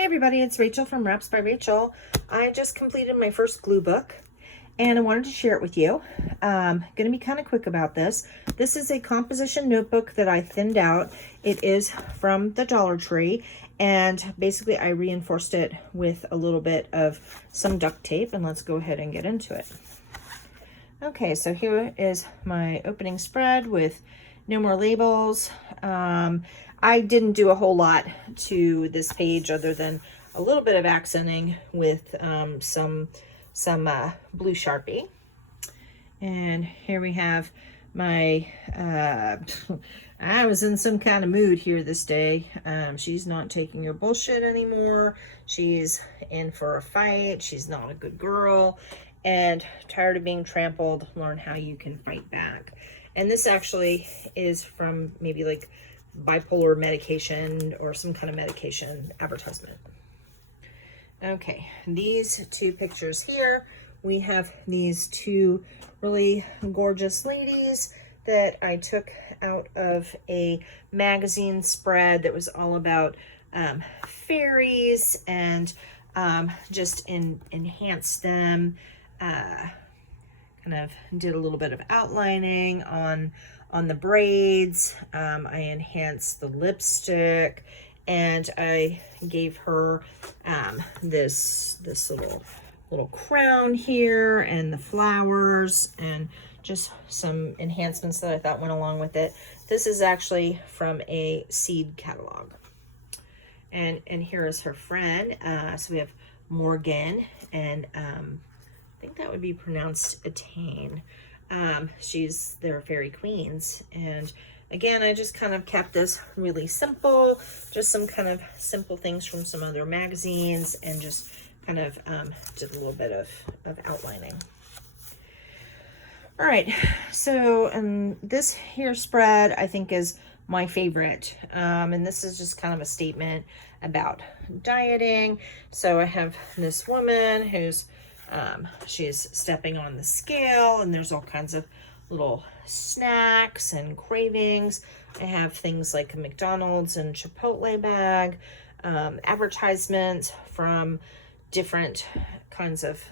Hey everybody, it's Rachel from Wraps by Rachel. I just completed my first glue book and I wanted to share it with you. Going to be kind of quick about this. This is a composition notebook that I thinned out. It is from the Dollar Tree, and basically I reinforced it with a little bit of some duct tape, and let's go ahead and get into it. Okay, so here is my opening spread with no more labels. I didn't do a whole lot to this page other than a little bit of accenting with some blue Sharpie. And here we have my, I was in some kind of mood here this day. She's not taking your bullshit anymore. She's in for a fight. She's not a good girl. And tired of being trampled, learn how you can fight back. And this actually is from maybe like bipolar medication or some kind of medication advertisement. Okay, these two pictures here, we have these two really gorgeous ladies that I took out of a magazine spread that was all about fairies, and just enhanced them. Kind of did a little bit of outlining on the braids. I enhanced the lipstick, and I gave her this little crown here, and the flowers, and just some enhancements that I thought went along with it. This is actually from a seed catalog. And here is her friend. So we have Morgan, and I think that would be pronounced Attain. They're fairy queens. And again, I just kind of kept this really simple, just some kind of simple things from some other magazines, and just kind of did a little bit of outlining. All right, so this here spread I think is my favorite. And this is just kind of a statement about dieting. So I have this woman who's she's stepping on the scale, and there's all kinds of little snacks and cravings. I have things like a McDonald's and Chipotle bag, advertisements from different kinds of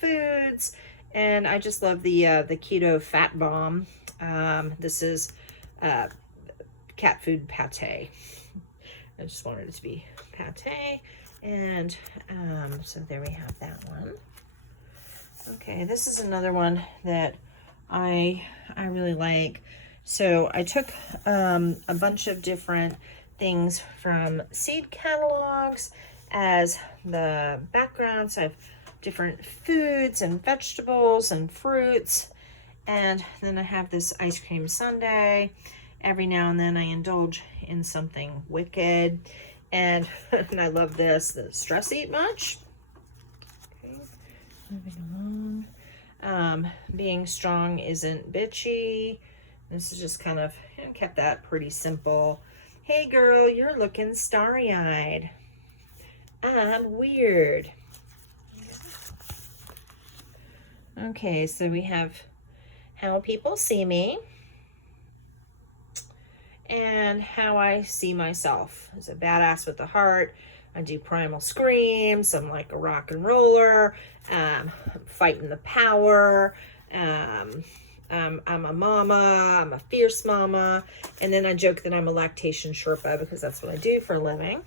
foods, and I just love the keto fat bomb. This is cat food pate. I just wanted it to be pate, and so there we have that one. Okay, this is another one that I really like. So I took a bunch of different things from seed catalogs as the background. So I have different foods and vegetables and fruits. And then I have this ice cream sundae. Every now and then I indulge in something wicked. And, and I love this, the stress eat much. Okay, moving along. Being strong isn't bitchy. This is just kind of, kept that pretty simple. Hey girl, you're looking starry-eyed. I'm weird. Okay, so we have how people see me, and how I see myself as a badass with a heart. I do primal screams. I'm like a rock and roller. Fighting the power. I'm a mama. I'm a fierce mama. And then I joke that I'm a lactation Sherpa because that's what I do for a living.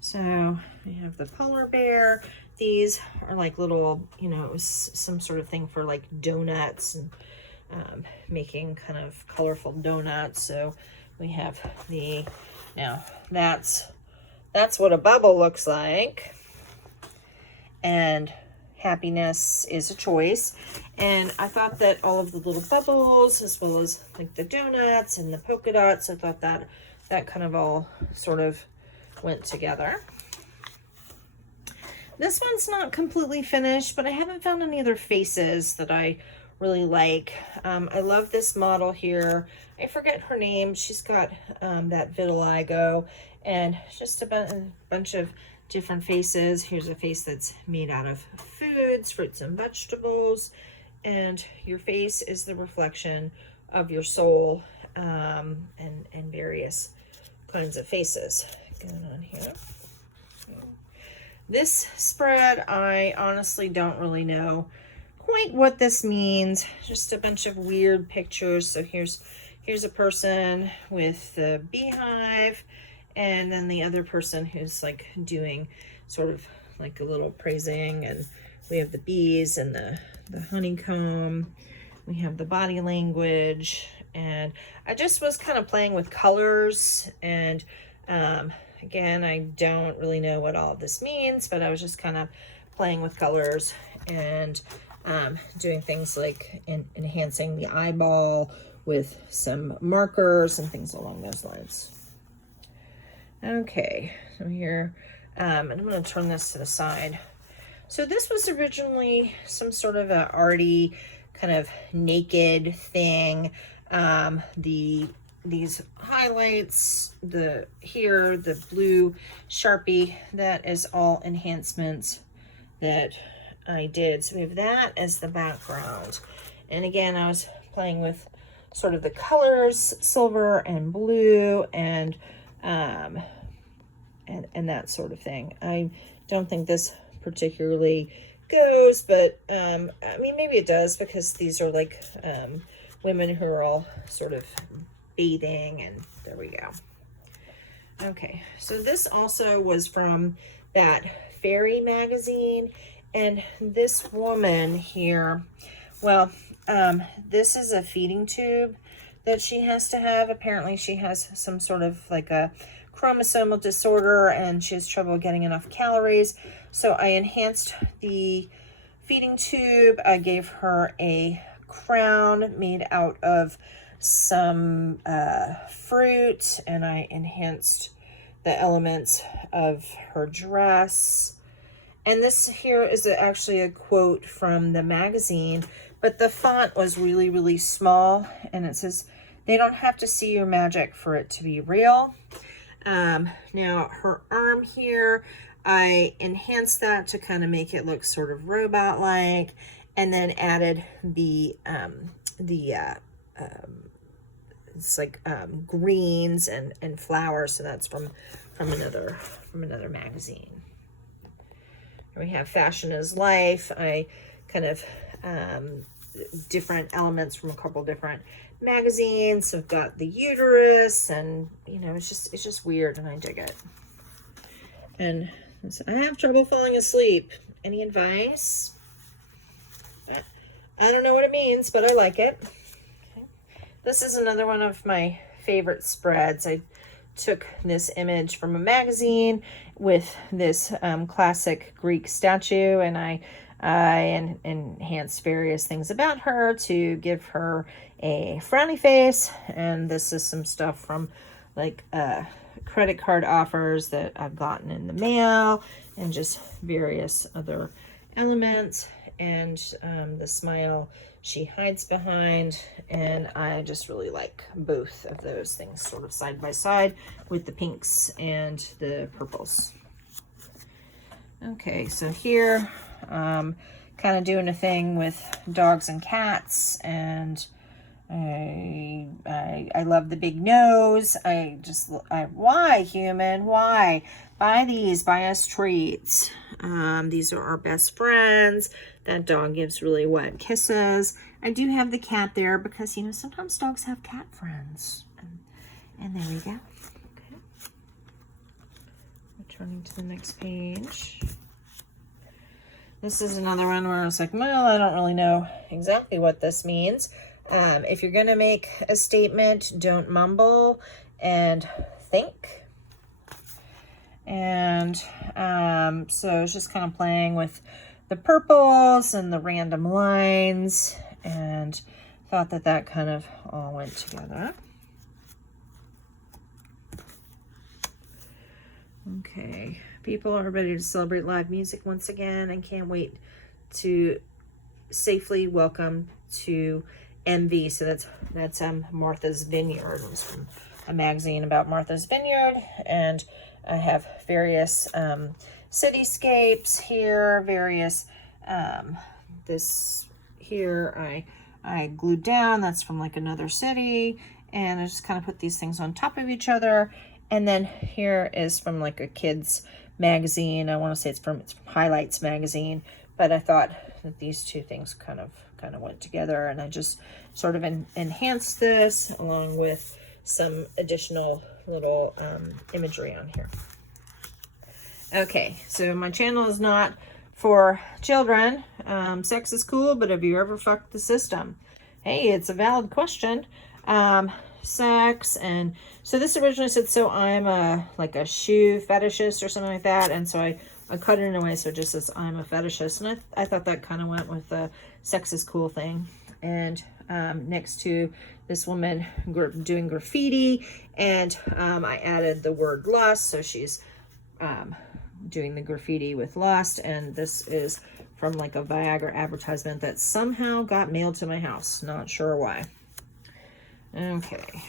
So we have the polar bear. These are like little, it was some sort of thing for like donuts and making kind of colorful donuts. So we have now that's what a bubble looks like. And happiness is a choice. And I thought that all of the little bubbles, as well as like the donuts and the polka dots, I thought that kind of all sort of went together. This one's not completely finished, but I haven't found any other faces that I really like. I love this model here. I forget her name. She's got that vitiligo, and just a bunch of different faces. Here's a face that's made out of foods, fruits and vegetables, and your face is the reflection of your soul, and various kinds of faces. going on here. This spread, I honestly don't really know quite what this means. Just a bunch of weird pictures. So here's a person with the beehive, and then the other person who's like doing sort of like a little praising, and we have the bees and the honeycomb. We have the body language, and I just was kind of playing with colors, and again, I don't really know what all of this means, but I was just kind of playing with colors and doing things like enhancing the eyeball with some markers and things along those lines. Okay, so here, and I'm going to turn this to the side. So this was originally some sort of a arty kind of naked thing. These highlights, the blue Sharpie, that is all enhancements that I did. So we have that as the background. And again, I was playing with sort of the colors, silver and blue, and that sort of thing. I don't think this particularly goes, but I mean, maybe it does, because these are like women who are all sort of bathing, and there we go. Okay, so this also was from that fairy magazine, and this woman here, well, this is a feeding tube that she has to have. Apparently she has some sort of like a chromosomal disorder, and she has trouble getting enough calories. So I enhanced the feeding tube. I gave her a crown made out of some fruit, and I enhanced the elements of her dress. And this here is actually a quote from the magazine, but the font was really, really small, and it says, "They don't have to see your magic for it to be real." Now her arm here, I enhanced that to kind of make it look sort of robot-like, and then added it's like greens and flowers. So that's from another magazine. Here we have Fashion is Life. I kind of different elements from a couple different magazines. So I've got the uterus, and you know, it's just weird, and I dig it. And I have trouble falling asleep. Any advice? I don't know what it means, but I like it. Okay. This is another one of my favorite spreads. I took this image from a magazine with this classic Greek statue, and I enhanced various things about her to give her a frowny face. And this is some stuff from like credit card offers that I've gotten in the mail, and just various other elements. And the smile she hides behind, and I just really like both of those things sort of side by side with the pinks and the purples. Okay, so here kind of doing a thing with dogs and cats, and I love the big nose. Why, human? Why? Buy these, buy us treats. These are our best friends. That dog gives really wet kisses. I do have the cat there because, you know, sometimes dogs have cat friends. And there we go. Okay. Turning to the next page. This is another one where I was like, well, I don't really know exactly what this means. If you're going to make a statement, don't mumble and think. And so it's just kind of playing with the purples and the random lines, and thought that kind of all went together. Okay, people are ready to celebrate live music once again, and can't wait to safely welcome to MV. So that's Martha's Vineyard. It was from a magazine about Martha's Vineyard, and I have various cityscapes here, various this here I glued down. That's from like another city, and I just kind of put these things on top of each other, And then here is from like a kid's magazine. I want to say it's from Highlights magazine, but I thought that these two things kind of went together, and I just sort of enhanced this along with some additional little imagery on here. Okay, so my channel is not for children. Sex is cool, but have you ever fucked the system? Hey, it's a valid question. Sex, and so this originally said, so I'm like a shoe fetishist or something like that, and so I cut it in a way so it just says I'm a fetishist, and I thought that kind of went with the sex is cool thing. And next to this woman doing graffiti, and I added the word lust, so she's doing the graffiti with lust, and this is from like a Viagra advertisement that somehow got mailed to my house. Not sure why. Okay.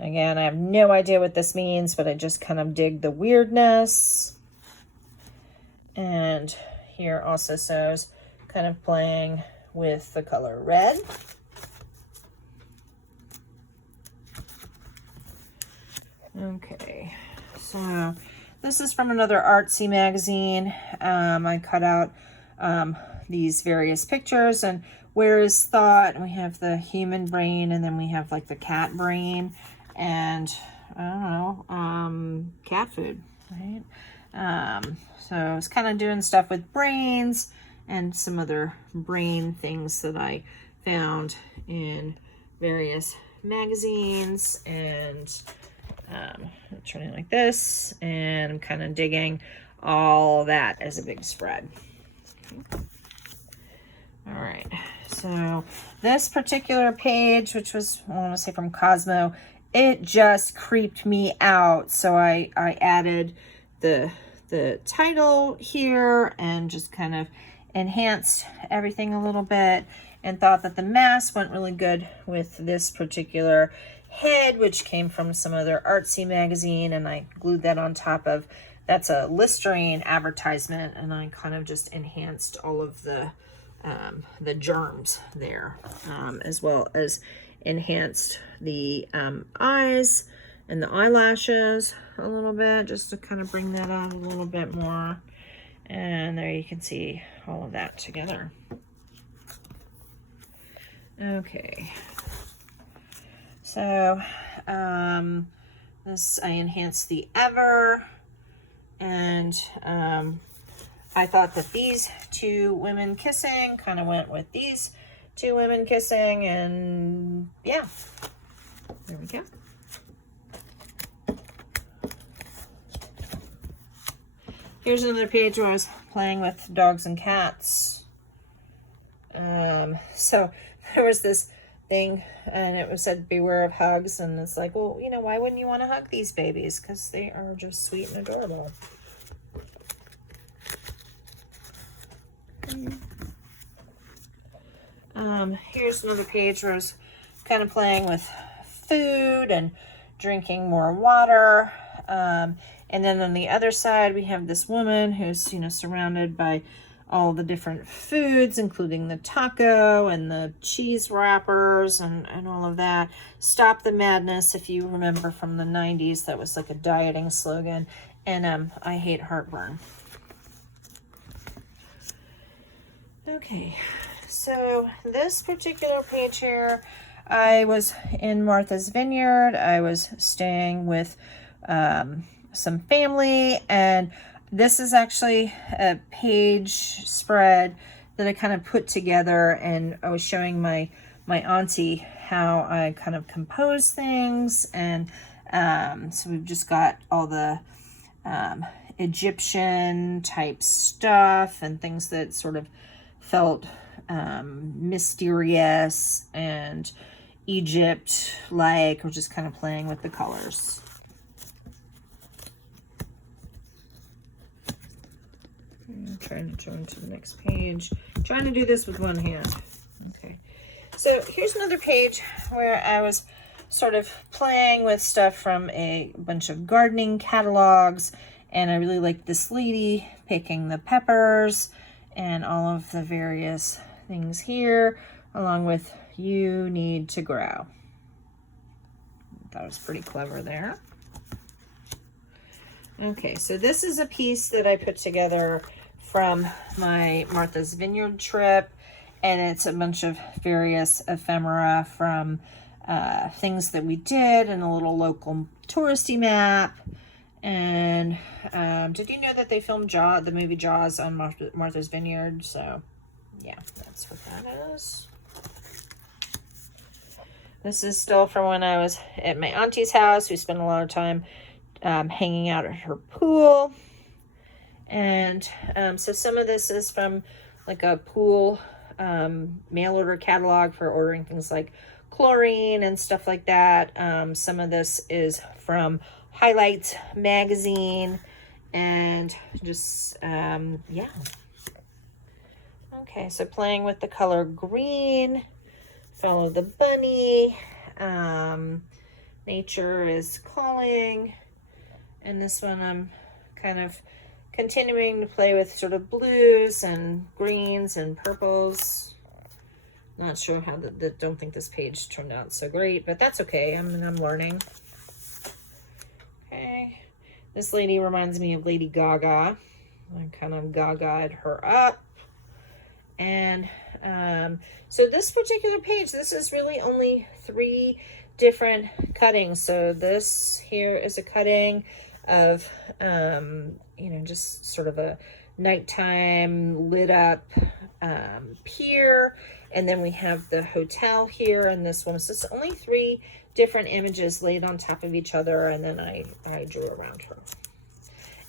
Again, I have no idea what this means, but I just kind of dig the weirdness. And here also shows kind of playing with the color red. Okay, so this is from another artsy magazine. I cut out these various pictures, and where is thought, and we have the human brain, and then we have like the cat brain, and I don't know, cat food, right? So I was kind of doing stuff with brains and some other brain things that I found in various magazines, and turning like this, and I'm kind of digging all that as a big spread. Okay. All right, so this particular page, which was, I want to say from Cosmo, it just creeped me out. So I added the title here and just kind of enhanced everything a little bit, and thought that the mask went really good with this particular head, which came from some other artsy magazine, and I glued that on top of, that's a Listerine advertisement, and I kind of just enhanced all of the germs there, as well as enhanced the eyes and the eyelashes a little bit, just to kind of bring that out a little bit more. And there you can see all of that together. Okay, so this, I enhanced the ever, and I thought that these two women kissing kind of went with these two women kissing, and yeah, there we go. Here's another page where I was playing with dogs and cats. So there was this thing, and it was said beware of hugs, and it's like, well, you know, why wouldn't you want to hug these babies? Because they are just sweet and adorable. Here's another page where I was kind of playing with food and drinking more water. And then on the other side, we have this woman who's, you know, surrounded by all the different foods, including the taco and the cheese wrappers and all of that. Stop the madness, if you remember from the 90s, that was like a dieting slogan. And I hate heartburn. Okay, so this particular page here, I was in Martha's Vineyard. I was staying with some family, and this is actually a page spread that I kind of put together, and I was showing my auntie how I kind of compose things. And so we've just got all the Egyptian type stuff and things that sort of felt mysterious and Egypt like. We're just kind of playing with the colors. I'm trying to turn to the next page. I'm trying to do this with one hand. Okay, so here's another page where I was sort of playing with stuff from a bunch of gardening catalogs, and I really like this lady picking the peppers and all of the various things here, along with you need to grow. That was pretty clever there. Okay, so this is a piece that I put together from my Martha's Vineyard trip, and it's a bunch of various ephemera from things that we did and a little local touristy map. And did you know that they filmed the movie Jaws on Martha's Vineyard? So yeah, that's what that is. This is still from when I was at my auntie's house. We spent a lot of time hanging out at her pool. And so some of this is from like a pool mail order catalog for ordering things like chlorine and stuff like that. Some of this is from Highlights magazine, and just yeah. Okay, so playing with the color green, follow the bunny, nature is calling, and this one I'm kind of continuing to play with sort of blues and greens and purples. Not sure how don't think this page turned out so great, but that's okay. I'm learning. Okay, this lady reminds me of Lady Gaga. I kind of Gaga'd her up. And so this particular page, this is really only 3 different cuttings. So this here is a cutting of, you know, just sort of a nighttime lit up pier. And then we have the hotel here and this one. So it's only 3 different images laid on top of each other, and then I drew around her.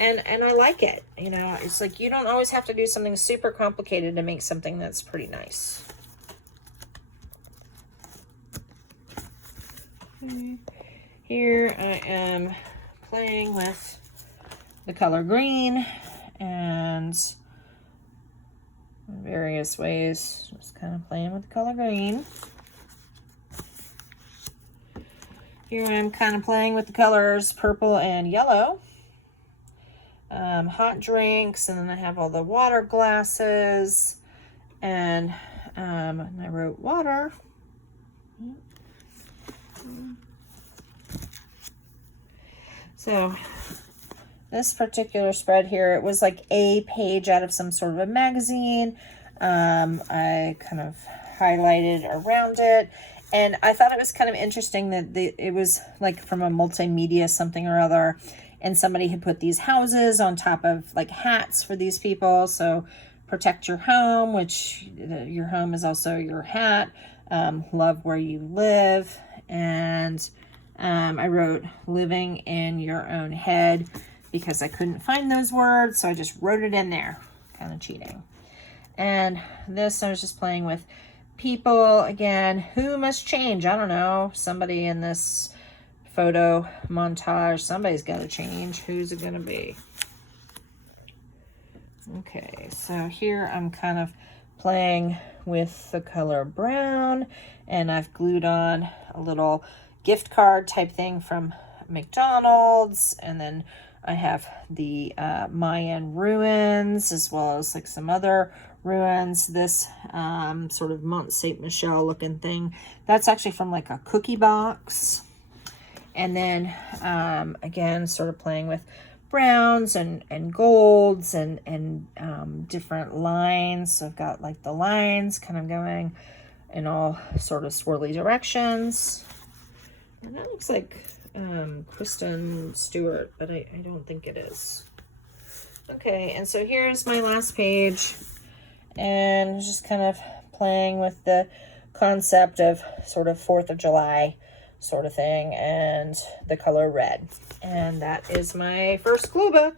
And I like it. You know, it's like you don't always have to do something super complicated to make something that's pretty nice. Here I am playing with the color green and in various ways, just kind of playing with the color green. Here I'm kind of playing with the colors purple and yellow. Hot drinks, and then I have all the water glasses, and I wrote water. So this particular spread here, it was like a page out of some sort of a magazine. I kind of highlighted around it. And I thought it was kind of interesting that it was like from a multimedia something or other. And somebody had put these houses on top of like hats for these people. So protect your home, which your home is also your hat. Love where you live. And I wrote living in your own head because I couldn't find those words. So I just wrote it in there, kind of cheating. And this, I was just playing with people again. Who must change? I don't know. Somebody in this photo montage. Somebody's got to change. Who's it going to be? Okay, so here I'm kind of playing with the color brown, and I've glued on a little gift card type thing from McDonald's, and then I have the Mayan ruins as well as like some other ruins. This sort of Mont Saint Michel looking thing, that's actually from like a cookie box. And then again, sort of playing with browns and golds and different lines. So I've got like the lines kind of going in all sort of swirly directions. And that looks like Kristen Stewart, but I don't think it is. Okay, and so here's my last page, and just kind of playing with the concept of sort of 4th of July sort of thing, and the color red. And that is my first clue book.